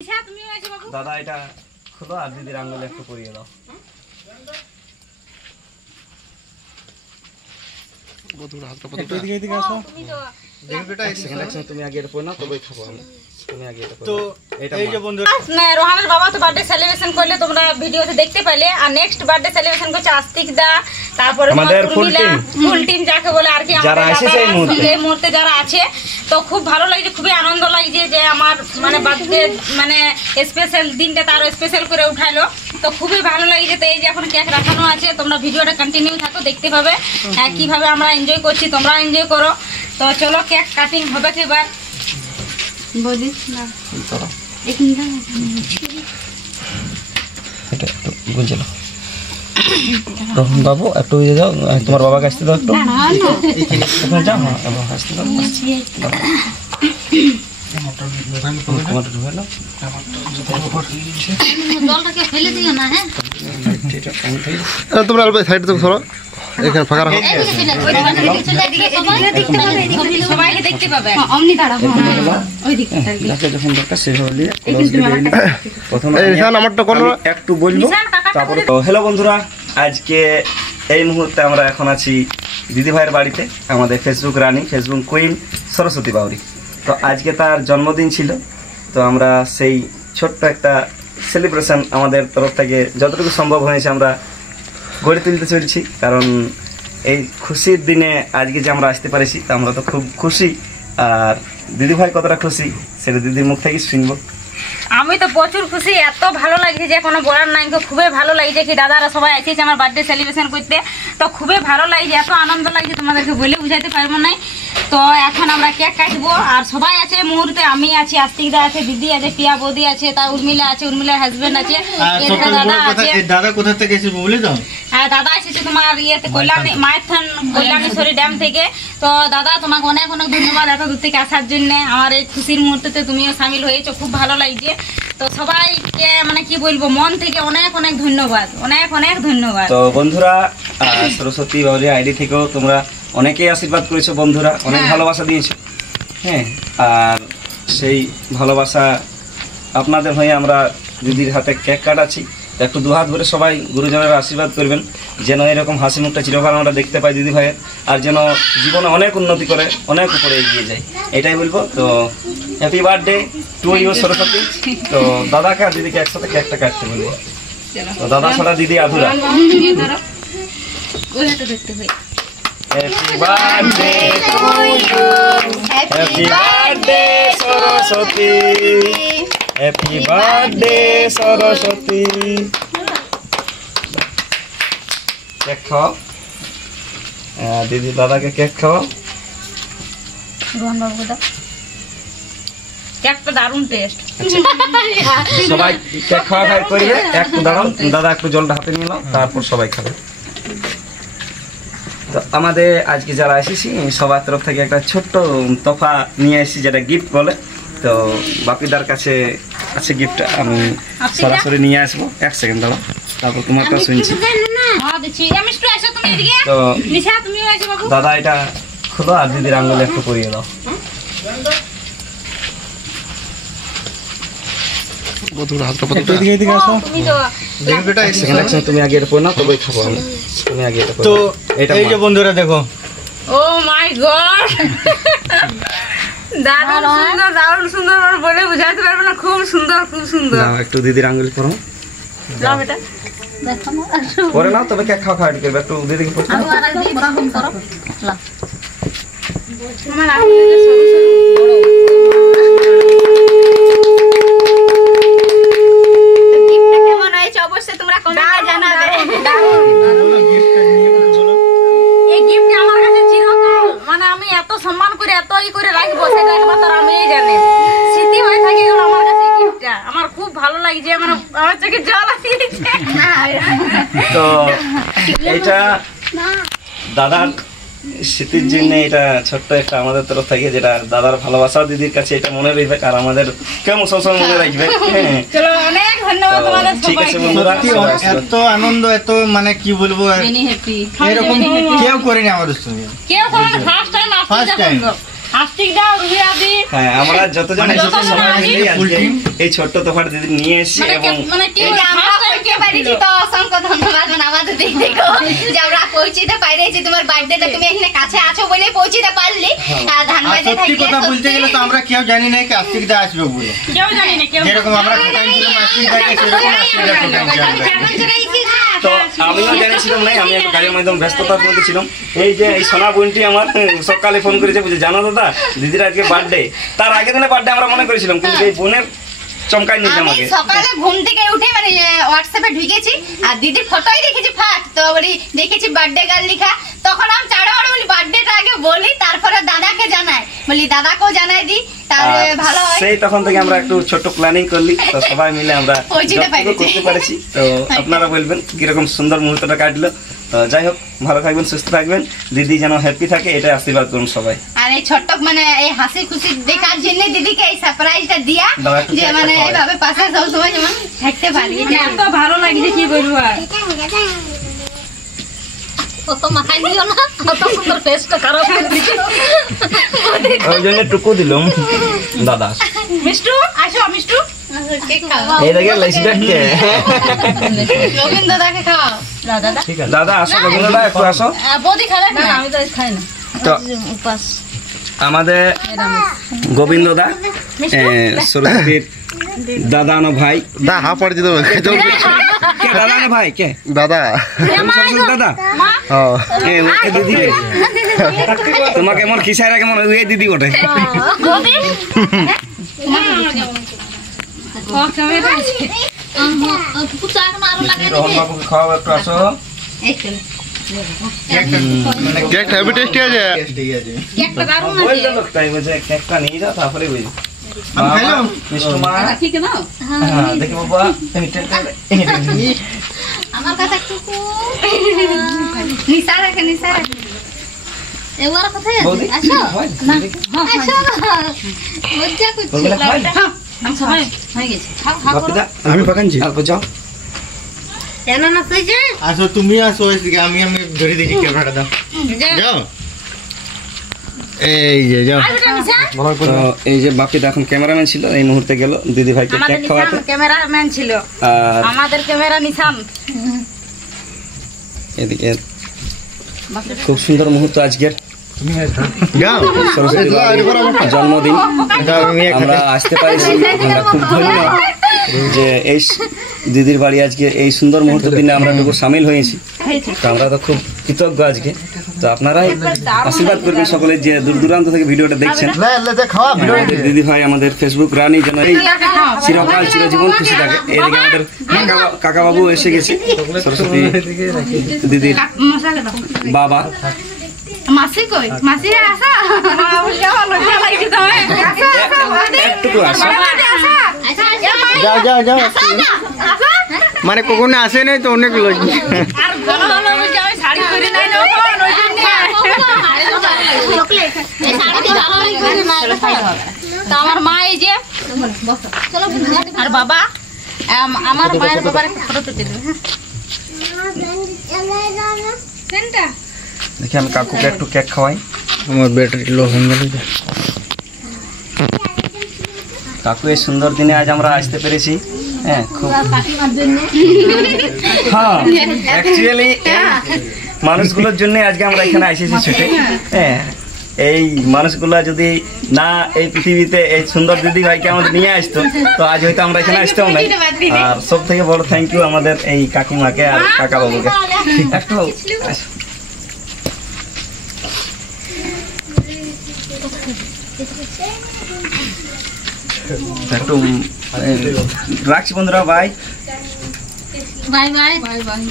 দাদা এটা খুলো আর দিদির আঙ্গুলে একটু পরিয়ে দাও। তুমি আগে এটা পরে নাও, তবেই খাবো আমি। তুমি আগে এটা পরে নাও। এই যে বন্ধুরা রোহানের বাবা তো বার্থডে সেলিব্রেশন করলে তোমরা ভিডিওতে দেখতে পাইলে, আর নেক্সট বার্থডে সেলিব্রেশন করছে আস্তিক দা, তারপরে আমাদের ফুল টিম যাকে বলে আর কি, যারা এসেছে এই মুহূর্তে যারা আছে। তো খুব ভালো লাগছে, খুবই আনন্দ লাগছে যে আমার মানে বার্থডে মানে স্পেশাল দিনটা তার স্পেশাল করে উঠাইলো। তো খুবই ভালো লাগছে। তো এই যে এখন কেক রাখানো আছে, তোমরা ভিডিওটা কন্টিনিউ থাকো, দেখতে পাবে কিভাবে আমরা এনজয় করছি, তোমরা এনজয় করো। তো চলো কেক কাটিং হবে এবার। রোহন বাবু একটু ইয়ে যাও, তোমার বাবাকে আসতে দাও একটু, ওখানে যাও। হ্যাঁ এবং আসতে দাও। তোমরা সাইড থেকে সরো, এখানে ফাঁকা রাখো। সবাইকে দেখতে পাবে। একটু বলবো তারপরে। হ্যালো বন্ধুরা, আজকে এই মুহূর্তে আমরা এখন আছি দিদি ভাইয়ের বাড়িতে, আমাদের ফেসবুক রানী, ফেসবুক কুইন সরস্বতী বাউরি। তো আজকে তার জন্মদিন ছিল, তো আমরা সেই ছোট্ট একটা সেলিব্রেশন আমাদের তরফ থেকে যতটুকু সম্ভব হয়েছে আমরা গড়ে তুলতে চলছি। কারণ এই খুশির দিনে আজকে যে আমরা আসতে পারছি, তা আমরা তো খুব খুশি। আর দিদি ভাই কতটা খুশি সেটা দিদির মুখ থেকে শুনবো। আমি তো প্রচুর খুশি, এত ভালো লাগছে যে কোনো বলার নাই। তো খুবই ভালো লাগছে কি দাদারা সবাই আসছে আমার বার্থডে সেলিব্রেশন করতে। তো খুবই ভালো লাগছে, এত আনন্দ লাগছে তোমাদেরকে বলে বুঝাতে পারবো না। তো এখন আমরা কেক কাটবো, আর সবাই আছে মুহূর্তে। আমি আছি, আস্তিকদা আছে, দিদি আছে, পিয়া বৌদি আছে, তার উর্মিলা আছে, উর্মিলার হাজবেন্ড আছে, দাদা আছে। দাদা কোথা থেকে এসে বলি তো? হ্যাঁ দাদা এসেছে তোমার ইয়েতে কল্যাণী মাইথন কল্যাণীশ্বরী ড্যাম থেকে। তো দাদা তোমাকে অনেক অনেক ধন্যবাদ এত দূর থেকে আসার জন্য। আমার এই খুশির মুহূর্তে তুমিও সামিল হয়েছো, খুব ভালো লাগছে। তো সবাইকে মানে কি বলবো, মন থেকে অনেক অনেক ধন্যবাদ, অনেক অনেক ধন্যবাদ। তো বন্ধুরা, সরস্বতী বাউরি আইডি থেকেও তোমরা অনেকেই আশীর্বাদ করেছো, বন্ধুরা অনেক ভালোবাসা দিয়েছো। হ্যাঁ, আর সেই ভালোবাসা আপনাদের হয়ে আমরা দিদির হাতে কেক কাটাচ্ছি। একটু দুহাত ভরে সবাই গুরুজনেরা আশীর্বাদ করবেন, যেন এরকম হাসি মুখটা চিরকাল আমরা দেখতে পাই দিদি ভাইয়ের, আর যেন জীবনে অনেক উন্নতি করে অনেক উপরে এগিয়ে যায়, এটাই বলবো। তো happy birthday to you Saraswati. তো দাদাকে আর দিদিকে একসাথে কেকটা কাটতে বলবো। তো দাদা ছাড়া দিদি আধুরা। Happy birthday to you, happy birthday Saraswati, happy birthday Saraswati. Cake খাও দিদি, দাদাকে কেক খাও। কেকটা দারুণ টেস্ট। সবাই কেক খাওয়া খাই করবে, একটু দাঁড়াও, দাদা একটু জলটা হাতে নিয়ে নাও, তারপর সবাই খাবে। তো আমাদের আজকে যারা এসেছি সবার তরফ থেকে একটা ছোট্ট তোফা নিয়ে এসেছি, যেটা গিফট বলে। তো বাপিদার কাছে আছে গিফটটা, আমি সরাসরি নিয়ে আসবো। এক সেকেন্ড দাঁড়াও, তারপর তোমারটা শুনছি। তো দাদা এটা খুলো আর দিদির আঙ্গুলে একটু পরিয়ে দাও। তুমি আগে এটা পরে নাও, তবেই খাবো আমি। তুমি আগে এটা তো এই যে বন্ধুরা দেখো, ও মাই গড, দারুণ সুন্দর, দারুণ সুন্দর, বলে বুঝাতে পারবো না, খুব সুন্দর, খুব সুন্দর। একটু দিদির আঙ্গুল করো, পরে নাও, তবে কেক খাওয়া খাওয়া করবে। একটু দিদিকে পরে নাও। আমার আঙ্গুলে সরু সরু বড়। গিফটটা কেমন হয়েছে অবশ্যই তোমরা কমেন্টে জানাবে। এই গিফট আমার কাছে চিরকাল মানে আমি এত সম্মান করে এত করে রাখবো, সেটা একমাত্র আমিই জানি। স্মৃতি হয়ে থাকে আমার কাছে গিফটটা। আমার খুব ভালো লাগছে, মানে আমার চোখে জল আসছে। তো এটা দাদার স্মৃতির জন্য, এটা ছোট্ট একটা আমাদের তরফ থেকে, যেটা দাদার ভালোবাসা দিদির কাছে এটা মনে রাখবে, আর আমাদের কেমন সবসময় মনে রাখবে। চলো অনেক ধন্যবাদ তোমাদের সবাইকে। ঠিক আছে বন্ধুরা, এত আনন্দ, এত মানে কি বলবো, এরকম কেউ করেনি আমাদের সঙ্গে। কেউ করেনি, ফার্স্ট টাইম আসছে। আস্তিক দাও রুহিয়া দি হ্যাঁ আমরা যতজন এসেছি সবাই মিলে আজকে এই ছোট্ট তোফাটা দিদি নিয়ে এসেছি এবং মানে কি এই যে আমরা পৌঁছে পারিছি তো অসংখ্য ধন্যবাদ মানে আমাদের দিক থেকে যে আমরা পৌঁছিতে পারিছি তোমার বার্থডেটা তুমি এখানে কাছে আছো বলে পৌঁছিতে পারলি আর ধানবাদে সত্যি থাকি কথা বলতে গেলে তো আমরা কেউ জানি না কি আস্তিকদা আসবে বলে কেউ জানি না কেউ যেরকম আমরা ঠকাইছিলাম আস্তিকদাকে সেরকম আস্তিকদা ঠকাইছি আমরা। তো আমিও জানিছিলাম না, আমি একটু কাজের মাধ্যমে ব্যস্ততার মধ্যে ছিলাম। এই যে এই সোনা বোনটি আমার সকালে ফোন করেছে, বুঝে জানো দাদা দিদির আজকে বার্থডে। তার আগের দিনে বার্থডে আমরা মনে করেছিলাম, কিন্তু এই বোনের চমকাই নিয়েছে আমি আমাকে। সকালে ঘুম থেকে উঠে মানে হোয়াটসঅ্যাপে ঢুকেছি আর দিদির ফটোই দেখেছি ফার্স্ট, তো বলি দেখেছি বার্থডে গার্ল লেখা, তখন আমি চাড়ামাড়া বলি বার্থডেটা আগে বলি তারপরে দাদাকে জানাই, বলি দাদাকেও জানাই দিই তাহলে আর ভালো হয়। সেই তখন থেকে আমরা একটু ছোট প্ল্যানিং করলি, তো সবাই মিলে আমরা পৌঁছিতে যতটুকু পেরেছি। করতে পারছি। তো আপনারা বলবেন কিরকম সুন্দর মুহূর্তটা কাটলো। তো যাই হোক, ভালো থাকবেন, সুস্থ থাকবেন, দিদি যেন হ্যাপি থাকে এটাই আশীর্বাদ করুন সবাই। আর এই ছোট্ট মানে এই হাসি খুশি দেখার জন্য দিদিকে এই সারপ্রাইজটা দিয়া দাদা একটু যে একটা মানে খাওয়াই। এইভাবে পাশে সবসময় যেমন থাকতে পারি। এত ভালো লাগছে কি বলবো আর। কত মাথায় দিও না, কত সুন্দর ফেসটা খারাপ করে দিচ্ছে। ওই জন্য টুকু দিলাম দাদা। মিষ্টু আসো মিষ্টু। কেক খাও, এই দেখে লাইসিটা কে? রবীন্দ্র দাদাকে খাও। দাদা আসো, রবীন্দ্রদা একটু আসো। বৌদি খাবে না? আমি তো খাই না। তো আমাদের গোবিন্দ দা সরস্বতীর দাদানো ভাই। দা হা পড়ে দিতে হবে কে দাদানো ভাই? কে দাদা? সরস্বতী দাদা? হ্যাঁ এ, ওকে দিদি রে। তোমাকে এমন খিসায় রাখে মনে হয় দিদি ওঠে। বৌদি ও খাবে না? রোহন বাবুকে খাওয়াবো, একটু আসো। এই তো। কেকটা হেভি টেস্টি আছে। কেকটা দারুণ আছে। বললো লোকটা, এই বলছে কেকটা নিয়ে যাও তারপরে বুঝবো। আমি খাইলাম। মিষ্টু মা, ঠিক নাও। হ্যাঁ দেখি বাবা, আমার কাছে টুকু নিশা রাখে, নিশা রাখে। এবার কোথায় বৌদি, আছে? আসো হয়? আসো, মজা করছি। ওগুলা হয়? আমি সবাই হয়ে গেছে। খাও খাও। বাপিদা, আমি পাকানছি। অল্প যাও। কেন না তুই যে আসো তুমি আসো এদিকে, আমি ধরে দেখি ক্যামেরাটা দাও। যাও এই যে যাও। আসো নিশা। তো এই যে বাপিদা এখন ক্যামেরাম্যান ছিল, এই মুহূর্তে গেল দিদি ভাইকে আমাদের কেক খাওয়াতে। নিশান ক্যামেরাম্যান ছিল। আর আমাদের ক্যামেরা নিশান। এদিকে খুব সুন্দর মুহূর্ত আজকের যাও সরস্বতী দেবীর জন্মদিন। যাও, আমি আমরা আসতে পারছি, আমরা খুব ধন্য যে এই দিদির বাড়ি আজকে এই সুন্দর মুহূর্তের দিনে আমরা টুকু সামিল হয়েছি। তো আমরা তো খুব কৃতজ্ঞ আজকে। তো আপনারাই আশীর্বাদ করবেন সকলে যে দূর দূরান্ত থেকে ভিডিওটা দেখছেন। লে লে দে খাওয়া ভিডিও আমাদের দিদি ভাই, আমাদের ফেসবুক রানী যেন এই চিরকাল চিরজীবন খুশি থাকে। এদিকে আমাদের কাকা বাবু এসে গেছে, সরস্বতী দিদির বাবা। মাসি কই? মাসি আসা। একটুকু আসো। যাও যাও যাও। মানে কখনো আসে নাই তো অনেক লোক। আর ভালো ভালো বলছে আমি শাড়ি পরে নাই না কোন ওই জন্য। এই শাড়িটা ভালো লাগবে না। তো আমার মা এই যে আর বাবা আমার মায়ের বাবার একটা ফটো তুলে দেবে। হ্যাঁ দেখি আমি কাকুকে একটু কেক খাওয়াই। আমার ব্যাটারি লো হয়ে গেল। কাকু এই সুন্দর দিনে আজ আমরা আসতে পেরেছি। হ্যাঁ খুব হ্যাঁ অ্যাকচুয়ালি মানুষগুলোর জন্য আজকে আমরা এখানে এসেছি ছুটে। হ্যাঁ এই মানুষগুলা যদি না এই পৃথিবীতে এই সুন্দর দিদি ভাইকে আমাদের নিয়ে আসতো, তো আজ হয়তো আমরা এখানে আসতাম না। আর সব থেকে বড় থ্যাংক ইউ আমাদের এই কাকিমাকে আর কাকা বাবুকে। একটু আসো। একটু রাখছি বন্ধুরা, bye bye bye bye bye.